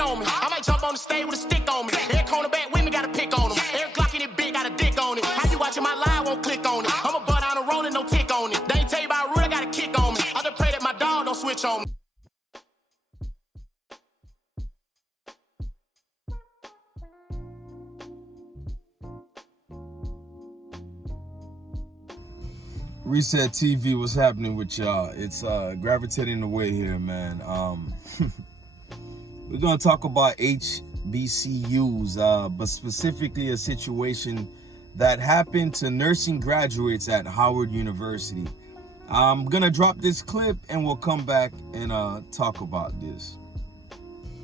tat on me. I might jump on the stage with a stick on me. Every cornerback with me got a pick on him. Every Glock in it big got a dick on it. How you watching my live, won't click on it. I'm a butt on a rolling, no tick on it. They ain't tell you about root, I got a kick on me. I just pray that my dog don't switch on me. Reset TV, what's happening with y'all? It's gravitating away here, man. We're gonna talk about HBCUs, but specifically a situation that happened to nursing graduates at Howard University. I'm gonna drop this clip and we'll come back and talk about this.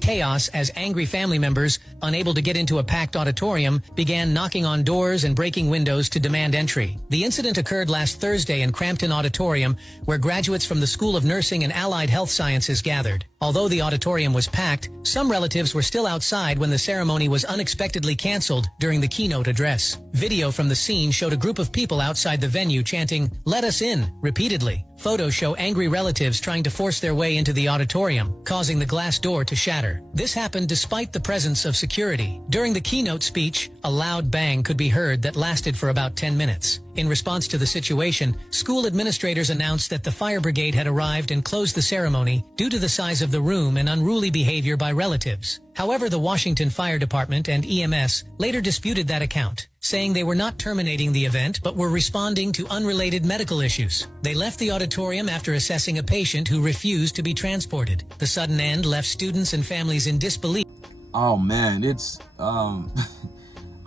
Chaos as angry family members, unable to get into a packed auditorium, began knocking on doors and breaking windows to demand entry. The incident occurred last Thursday in Crampton Auditorium, where graduates from the School of Nursing and Allied Health Sciences gathered. Although the auditorium was packed, some relatives were still outside when the ceremony was unexpectedly canceled during the keynote address. Video from the scene showed a group of people outside the venue chanting, "Let us in," repeatedly. Photos show angry relatives trying to force their way into the auditorium, causing the glass door to shatter. This happened despite the presence of security. During the keynote speech, a loud bang could be heard that lasted for about 10 minutes. In response to the situation, school administrators announced that the fire brigade had arrived and closed the ceremony due to the size of the room and unruly behavior by relatives. However, the Washington Fire Department and EMS later disputed that account, saying they were not terminating the event but were responding to unrelated medical issues. They left the auditorium after assessing a patient who refused to be transported. The sudden end left students and families in disbelief. Oh man, it's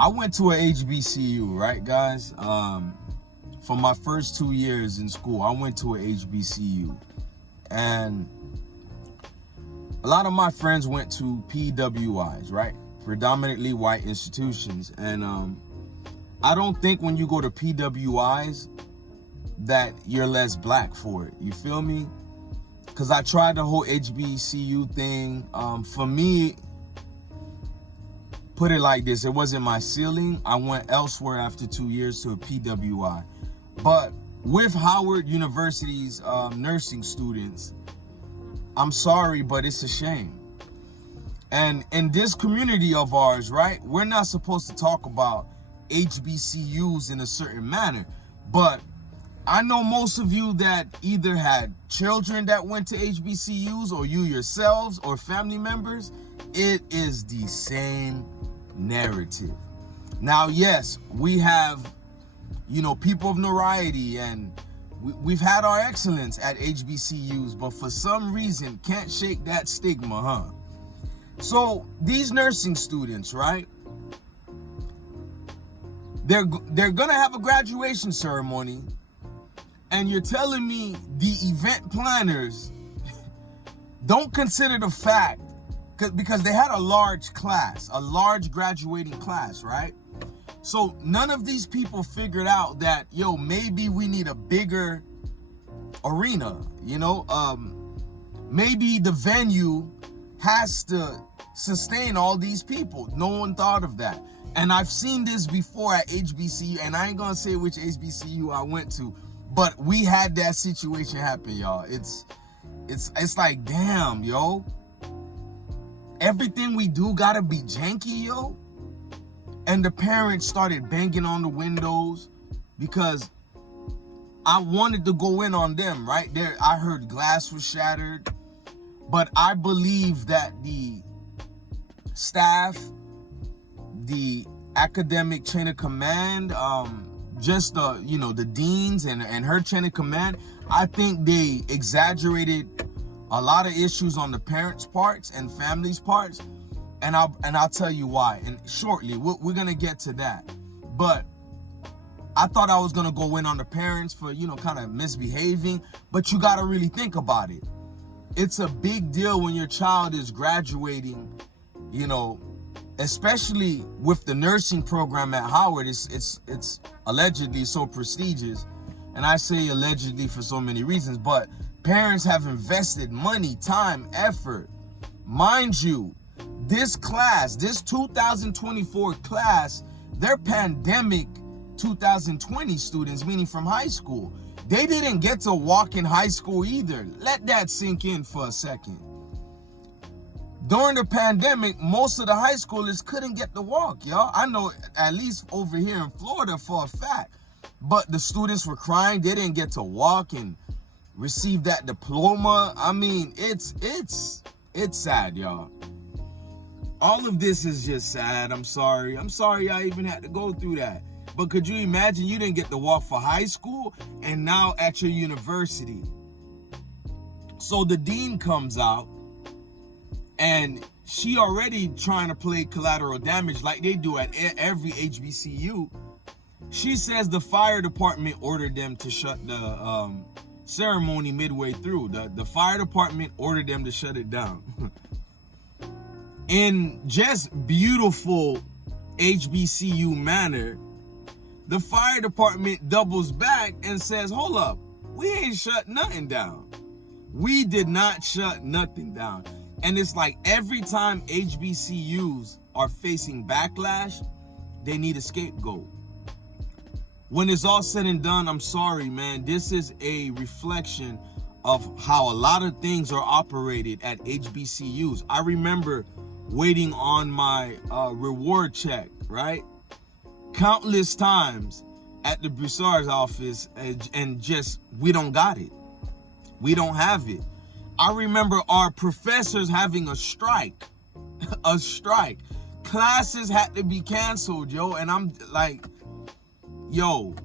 I went to a HBCU, right guys? For my first 2 years in school, I went to a HBCU, and a lot of my friends went to PWIs, right? Predominantly white institutions. And I don't think when you go to PWIs that you're less black for it. You feel me? Because I tried the whole HBCU thing. For me, put it like this, it wasn't my ceiling. I went elsewhere after 2 years to a PWI. But with Howard University's nursing students, I'm sorry, but it's a shame. And in this community of ours, right, we're not supposed to talk about HBCUs in a certain manner. But I know most of you that either had children that went to HBCUs, or you yourselves or family members. It is the same narrative. Now, yes, we have, people of notoriety, and we've had our excellence at HBCUs, but for some reason can't shake that stigma, huh? So these nursing students, right? They're gonna have a graduation ceremony, and you're telling me the event planners don't consider the fact, because they had a large class, a large graduating class, right? So none of these people figured out that, maybe we need a bigger arena, maybe the venue has to sustain all these people. No one thought of that. And I've seen this before at HBCU, and I ain't gonna say which HBCU I went to, but we had that situation happen, y'all. It's like, damn, yo. Everything we do gotta be janky, yo. And the parents started banging on the windows because I wanted to go in on them, right? There, I heard glass was shattered, but I believe that the staff, the academic chain of command, just the deans and her chain of command, I think they exaggerated a lot of issues on the parents' parts and families' parts. And I'll tell you why. And shortly, we're gonna get to that. But I thought I was gonna go in on the parents for, kind of misbehaving. But you gotta really think about it. It's a big deal when your child is graduating, especially with the nursing program at Howard. It's allegedly so prestigious. And I say allegedly for so many reasons, but parents have invested money, time, effort. Mind you, this class, this 2024 class, they're pandemic 2020 students, meaning from high school. They didn't get to walk in high school either. Let that sink in for a second. During the pandemic, most of the high schoolers couldn't get to walk, y'all. I know at least over here in Florida for a fact. But the students were crying. They didn't get to walk and receive that diploma. I mean, it's sad, y'all. All of this is just sad. I'm sorry. I'm sorry I even had to go through that. But could you imagine you didn't get to walk for high school and now at your university? So the dean comes out and she already trying to play collateral damage like they do at every HBCU. She says the fire department ordered them to shut the ceremony midway through. The fire department ordered them to shut it down. In just beautiful HBCU manner, the fire department doubles back and says, hold up, we ain't shut nothing down. We did not shut nothing down. And it's like every time HBCUs are facing backlash, they need a scapegoat. When it's all said and done, I'm sorry, man. This is a reflection of how a lot of things are operated at HBCUs. I remember waiting on my reward check, right? Countless times at the Broussard's office and just, we don't got it. We don't have it. I remember our professors having a strike. A strike. Classes had to be canceled, yo. And I'm like, yo,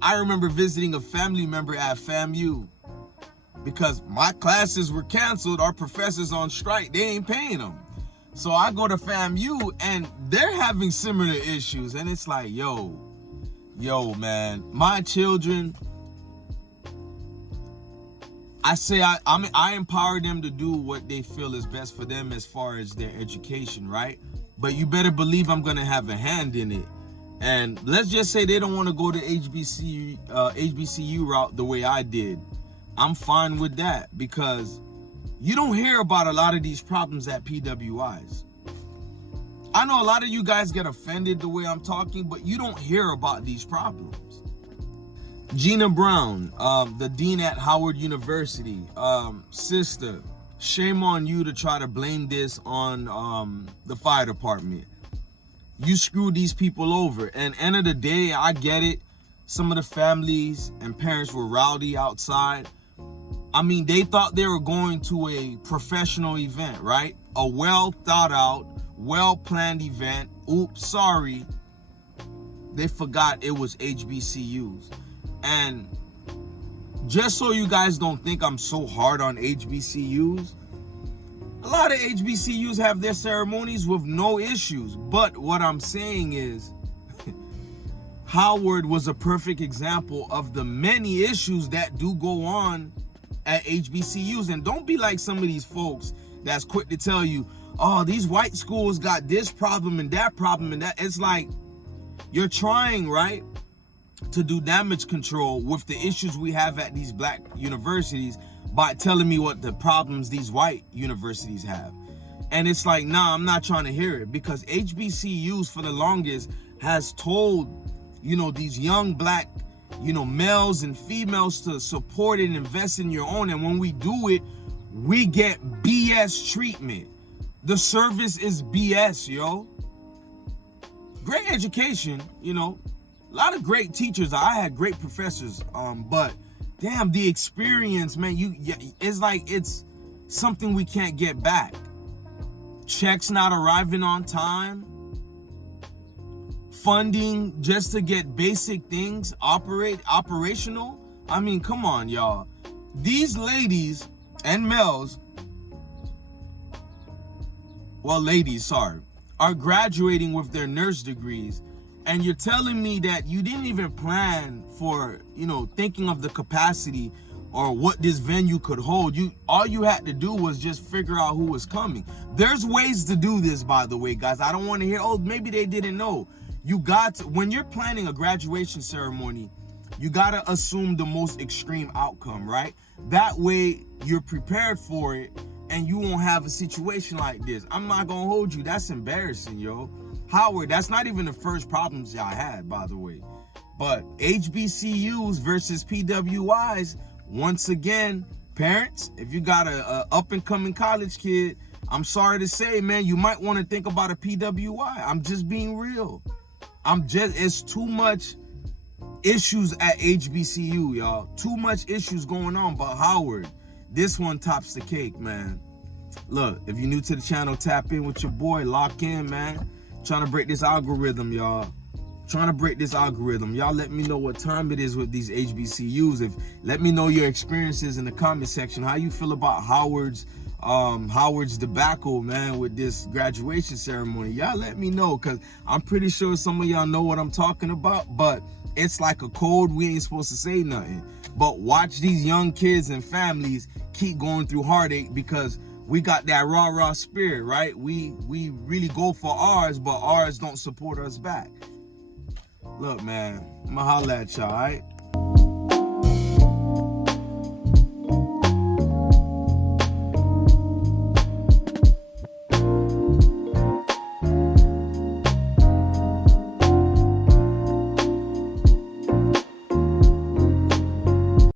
I remember visiting a family member at FAMU because my classes were canceled. Our professors on strike. They ain't paying them. So I go to FAMU and they're having similar issues. And it's like, yo, man, my children, I say I empower them to do what they feel is best for them as far as their education, right? But you better believe I'm gonna have a hand in it. And let's just say they don't want to go the HBCU route the way I did. I'm fine with that because you don't hear about a lot of these problems at PWIs. I know a lot of you guys get offended the way I'm talking, but you don't hear about these problems. Gina Brown, the dean at Howard University, sister, shame on you to try to blame this on the fire department. You screwed these people over. And end of the day, I get it. Some of the families and parents were rowdy outside. I mean, they thought they were going to a professional event, right? A well thought out, well planned event. Oops, sorry. They forgot it was HBCUs. And just so you guys don't think I'm so hard on HBCUs, a lot of HBCUs have their ceremonies with no issues. But what I'm saying is, Howard was a perfect example of the many issues that do go on at HBCUs. And don't be like some of these folks that's quick to tell you, oh, these white schools got this problem and that problem and that. It's like, you're trying, right, to do damage control with the issues we have at these black universities by telling me what the problems these white universities have. And it's like, nah, I'm not trying to hear it, because HBCUs for the longest has told, these young black, males and females to support and invest in your own. And when we do it, we get BS treatment. The service is BS, yo. Great education, a lot of great teachers. I had great professors, but damn, the experience, man, it's like it's something we can't get back. Checks not arriving on time. Funding just to get basic things operational. I mean, come on, y'all. These ladies and males, are graduating with their nurse degrees. And you're telling me that you didn't even plan for, thinking of the capacity or what this venue could hold. All you had to do was just figure out who was coming. There's ways to do this, by the way, guys. I don't want to hear, oh, maybe they didn't know. You got to, when you're planning a graduation ceremony, you got to assume the most extreme outcome, right? That way you're prepared for it and you won't have a situation like this. I'm not going to hold you. That's embarrassing, yo. Howard, that's not even the first problems y'all had, by the way. But HBCUs versus PWIs, once again, parents, if you got a up-and-coming college kid, I'm sorry to say, man, you might want to think about a PWI. I'm just being real. It's too much issues at HBCU, y'all. Too much issues going on, but Howard, this one tops the cake, man. Look, if you're new to the channel, tap in with your boy, lock in, man. Trying to break this algorithm, y'all. Trying to break this algorithm. Y'all let me know what time it is with these HBCUs. Let me know your experiences in the comment section. How you feel about Howard's debacle, man, with this graduation ceremony. Y'all let me know, because I'm pretty sure some of y'all know what I'm talking about, but it's like a code. We ain't supposed to say nothing. But watch these young kids and families keep going through heartache, because we got that rah-rah spirit, right? We really go for ours, but ours don't support us back. Look, man, I'ma holla at y'all, all right?